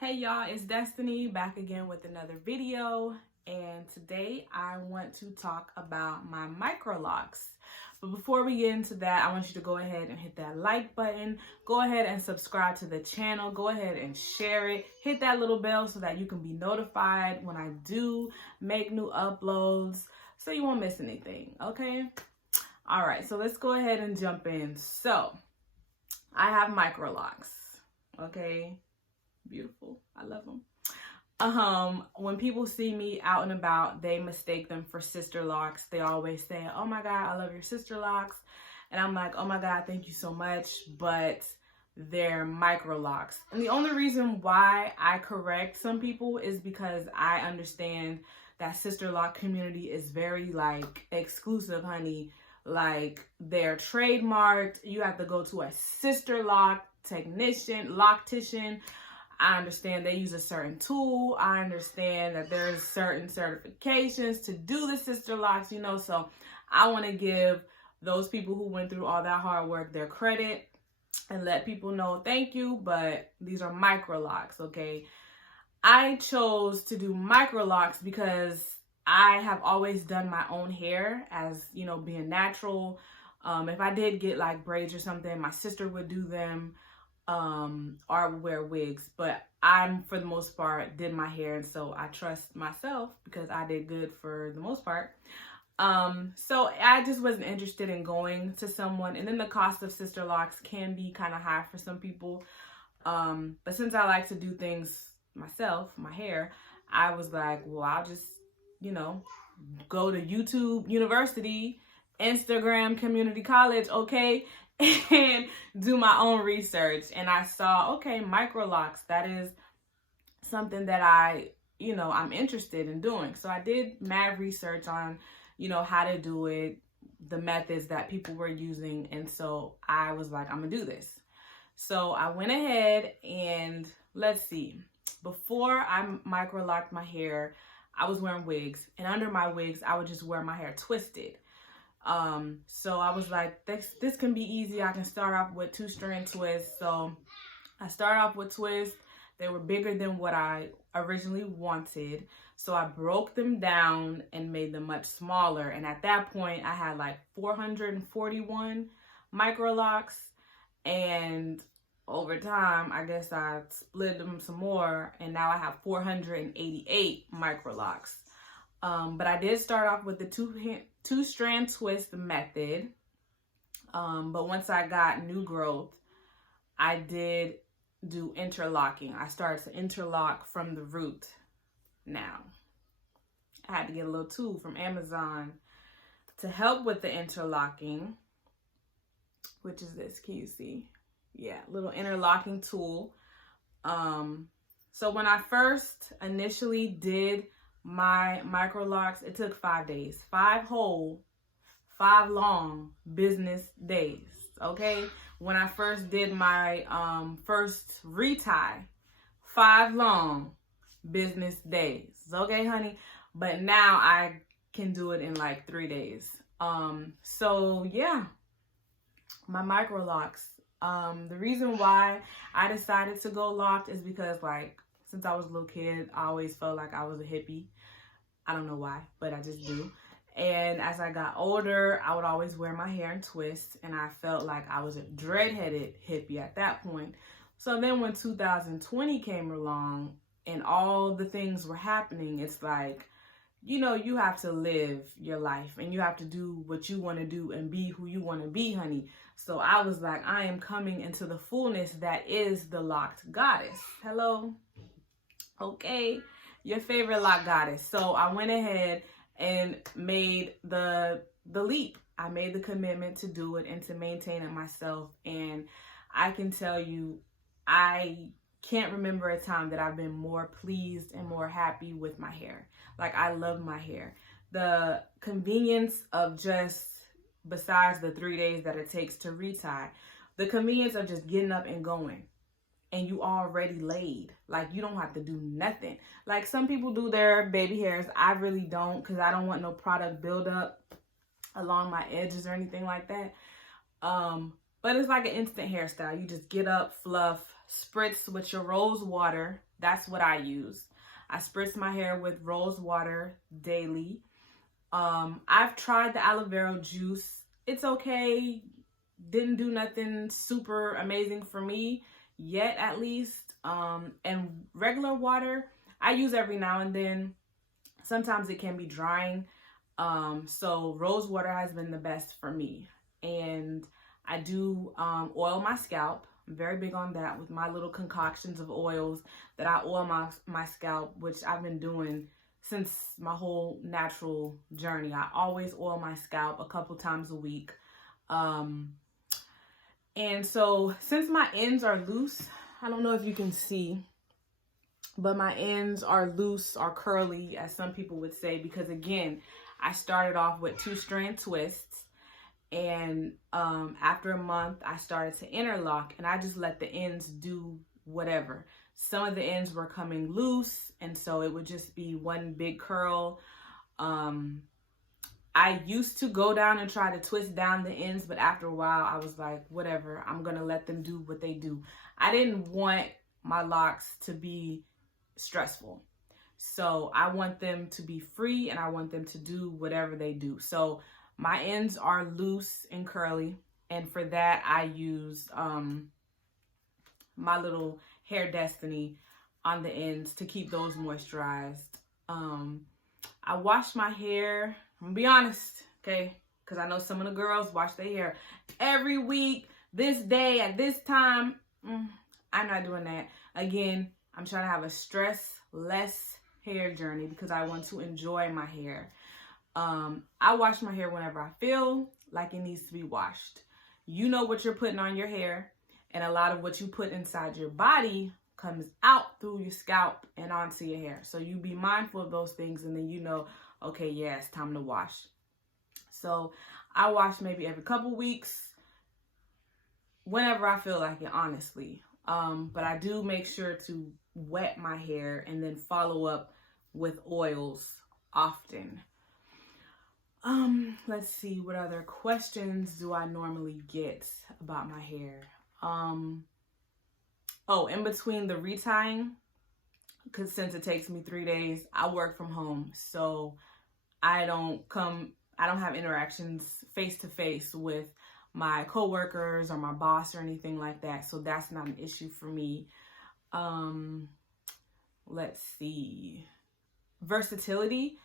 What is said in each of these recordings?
Hey y'all, it's Destiny back again with another video, and today I want to talk about my micro locks. But before we get into that, I want you to go ahead and hit that like button, go ahead and subscribe to the channel, go ahead and share it, hit that little bell so that you can be notified when I do make new uploads so you won't miss anything, okay? All right, so let's go ahead and jump in. So I have micro locks, okay? Beautiful. I love them. When people see me out and about, they mistake them for sister locks. They always say, "Oh my God, I love your sister locks." And I'm like, "Oh my God, thank you so much." But they're micro locks. And the only reason why I correct some people is because I understand that sister lock community is very exclusive, honey. Like, they're trademarked. You have to go to a sister lock loctician. I understand they use a certain tool. I understand that there's certain certifications to do the sister locks, so I want to give those people who went through all that hard work their credit and let people know thank you, but these are micro locks, okay? I chose to do micro locks because I have always done my own hair as, being natural. If I did get braids or something, my sister would do them. Or I would wear wigs, but I'm, for the most part, did my hair, and so I trust myself because I did good for the most part. So I just wasn't interested in going to someone, and then the cost of sister locks can be kind of high for some people. But since I like to do things myself, my hair, I was like, well, I'll just, go to YouTube University, Instagram Community College, okay? And do my own research. And I saw, okay, micro locks, that is something that I'm interested in doing. So I did mad research on, how to do it, the methods that people were using. And so I was like, I'm gonna do this. So I went ahead and let's see, before I micro locked my hair, I was wearing wigs, and under my wigs, I would just wear my hair twisted. So I was like, this can be easy. I can start off with 2-strand twists. So I started off with twists. They were bigger than what I originally wanted. So I broke them down and made them much smaller. And at that point, I had 441 micro locks. And over time, I guess I split them some more. And now I have 488 micro locks. But I did start off with the two-strand twist method. But once I got new growth, I did do interlocking. I started to interlock from the root. Now, I had to get a little tool from Amazon to help with the interlocking, which is this. Can you see? Yeah, little interlocking tool. So when I first initially did my micro locks, it took 5 days, 5 long business days, okay? When I first did my first retie, 5 long business days, okay, honey? But now I can do it in 3 days. So yeah, my micro locks. The reason why I decided to go locked is because since I was a little kid, I always felt like I was a hippie. I don't know why, but I just do. And as I got older, I would always wear my hair in twists, and I felt like I was a dread-headed hippie at that point. So then when 2020 came along and all the things were happening, it's you have to live your life and you have to do what you want to do and be who you want to be, honey. So I was like, I am coming into the fullness that is the locked goddess. Hello? Okay, your favorite lock goddess. So I went ahead and made the leap. I made the commitment to do it and to maintain it myself. And I can tell you, I can't remember a time that I've been more pleased and more happy with my hair. I love my hair. The convenience of just, besides the 3 days that it takes to retie, the convenience of just getting up and going. And you already laid. You don't have to do nothing. Some people do their baby hairs. I really don't, because I don't want no product buildup along my edges or anything like that. But it's like an instant hairstyle. You just get up, fluff, spritz with your rose water. That's what I use. I spritz my hair with rose water daily. I've tried the aloe vera juice. It's okay. Didn't do nothing super amazing for me yet, at least. And regular water, I use every now and then. Sometimes it can be drying. So rose water has been the best for me. And I do oil my scalp. I'm very big on that with my little concoctions of oils that I oil my scalp, which I've been doing since my whole natural journey. I always oil my scalp a couple times a week. And so since my ends are loose, I don't know if you can see, but my ends are loose or curly, as some people would say, because again, I started off with 2-strand twists. And after a month, I started to interlock, and I just let the ends do whatever. Some of the ends were coming loose, and so it would just be one big curl. I used to go down and try to twist down the ends, but after a while, I was like, whatever, I'm going to let them do what they do. I didn't want my locks to be stressful. So I want them to be free, and I want them to do whatever they do. So my ends are loose and curly, and for that I use my little Hair Destiny on the ends to keep those moisturized. I wash my hair, I'm gonna be honest, okay, because I know some of the girls wash their hair every week, this day, at this time. I'm not doing that. Again, I'm trying to have a stress-less hair journey because I want to enjoy my hair. I wash my hair whenever I feel like it needs to be washed. You know what you're putting on your hair, and a lot of what you put inside your body comes out through your scalp and onto your hair. So you be mindful of those things, and then you know, okay, yeah, it's time to wash. So I wash maybe every couple weeks, whenever I feel like it, honestly. But I do make sure to wet my hair and then follow up with oils often. Let's see, what other questions do I normally get about my hair? Oh, in between the retying, because since it takes me 3 days, I work from home, so I don't have interactions face to face with my coworkers or my boss or anything like that, so that's not an issue for me. Let's see, versatility.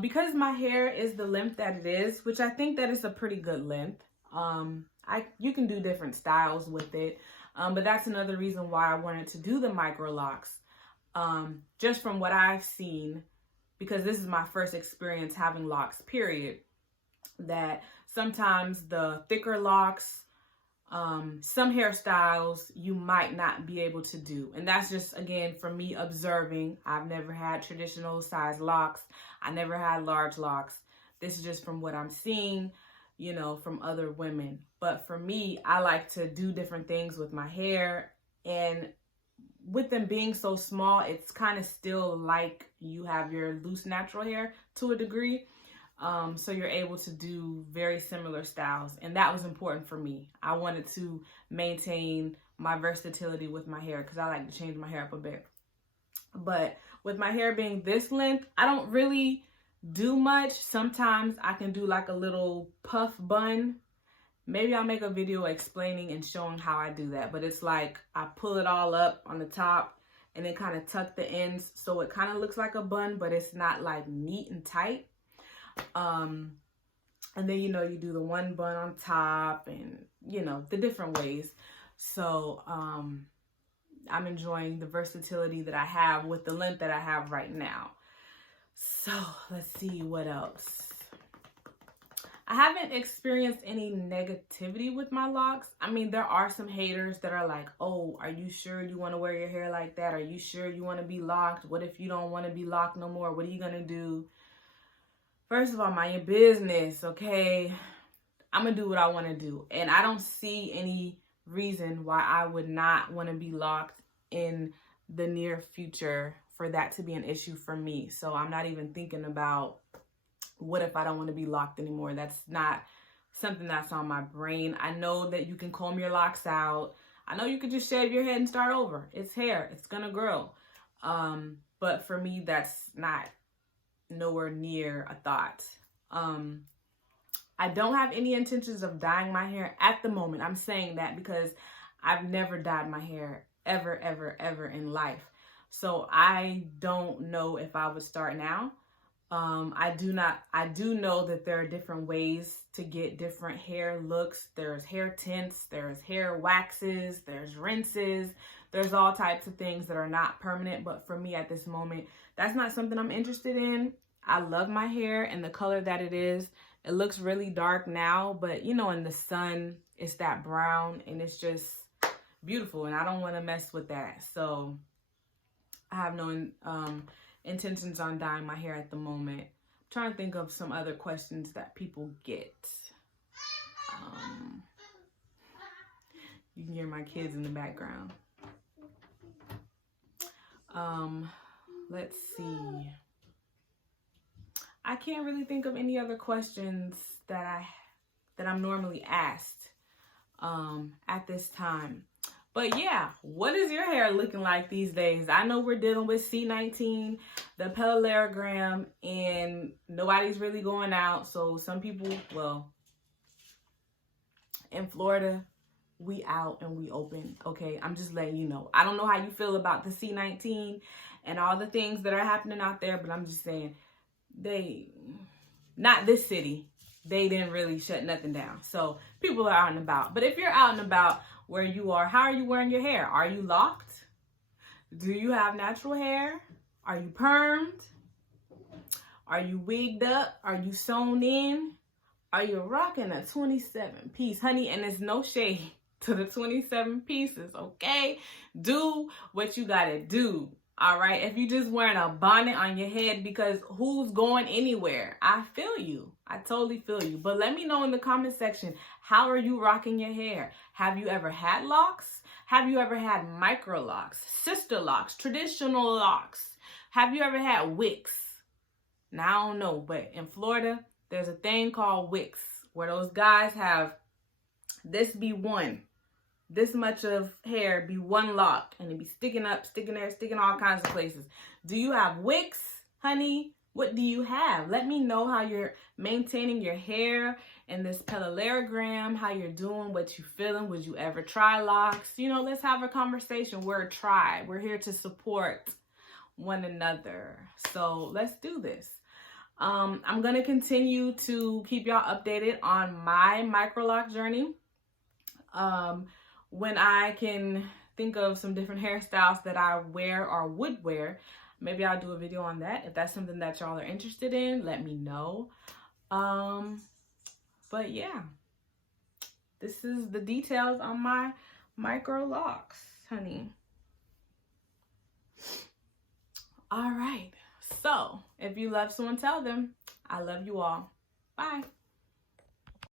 Because my hair is the length that it is, which I think that is a pretty good length. You can do different styles with it. But that's another reason why I wanted to do the micro locks. Just from what I've seen, because this is my first experience having locks, period, that sometimes the thicker locks, some hairstyles you might not be able to do. And that's just, again, from me observing. I've never had traditional size locks. I never had large locks. This is just from what I'm seeing, you know, from other women. But for me, I like to do different things with my hair. And with them being so small, it's kind of still like you have your loose natural hair to a degree. So you're able to do very similar styles. And that was important for me. I wanted to maintain my versatility with my hair because I like to change my hair up a bit. But with my hair being this length, I don't really do much. Sometimes I can do like a little puff bun. Maybe I'll make a video explaining and showing how I do that. But it's like I pull it all up on the top and then kind of tuck the ends so it kind of looks like a bun, but it's not like neat and tight. And then, you know, you do the one bun on top and, you know, the different ways. So, I'm enjoying the versatility that I have with the length that I have right now. So let's see what else. I haven't experienced any negativity with my locks. I mean, there are some haters that are like, oh, are you sure you want to wear your hair like that? Are you sure you want to be locked? What if you don't want to be locked no more? What are you going to do? First of all, mind your business, okay? I'm going to do what I want to do. And I don't see any reason why I would not want to be locked in the near future for that to be an issue for me. So I'm not even thinking about what if I don't want to be locked anymore. That's not something that's on my brain. I know that you can comb your locks out. I know you could just shave your head and start over. It's hair. It's gonna grow. But for me, that's not nowhere near a thought. I don't have any intentions of dyeing my hair at the moment. I'm saying that because I've never dyed my hair ever, ever, ever in life. So I don't know if I would start now. I do know that there are different ways to get different hair looks. There's hair tints, there's hair waxes, there's rinses, there's all types of things that are not permanent. But for me at this moment, that's not something I'm interested in. I love my hair and the color that it is. It looks really dark now, but you know, in the sun, it's that brown and it's just beautiful. And I don't want to mess with that. So I have no intentions on dyeing my hair at the moment. I'm trying to think of some other questions that people get. You can hear my kids in the background. Let's see. I can't really think of any other questions that I'm normally asked at this time. But yeah, what is your hair looking like these days? I know we're dealing with C19, the parallelogram, and nobody's really going out. So some people, well, in Florida, we out and we open. Okay, I'm just letting you know. I don't know how you feel about the C19 and all the things that are happening out there, but I'm just saying, not this city, they didn't really shut nothing down. So people are out and about. But if you're out and about where you are, how are you wearing your hair? Are you locked? Do you have natural hair? Are you permed? Are you wigged up? Are you sewn in? Are you rocking a 27 piece? Honey, and there's no shade to the 27 pieces, okay? Do what you gotta do. All right, if you just wearing a bonnet on your head, because who's going anywhere? I feel you. I totally feel you. But let me know in the comment section, how are you rocking your hair? Have you ever had locks? Have you ever had micro locks, sister locks, traditional locks? Have you ever had wicks? Now, I don't know, but in Florida, there's a thing called wicks, where those guys have this much of hair be one lock, and it be sticking up, sticking there, sticking all kinds of places. Do you have wicks, honey? What do you have? Let me know how you're maintaining your hair in this parallelogram, how you're doing, what you feeling. Would you ever try locks? You know, let's have a conversation. We're a tribe. We're here to support one another. So let's do this. I'm going to continue to keep y'all updated on my microlock journey. When I can think of some different hairstyles that I wear or would wear, maybe I'll do a video on that. If that's something that y'all are interested in, let me know. But yeah, this is the details on my micro locks, honey. All right. So if you love someone, tell them I love you all. Bye.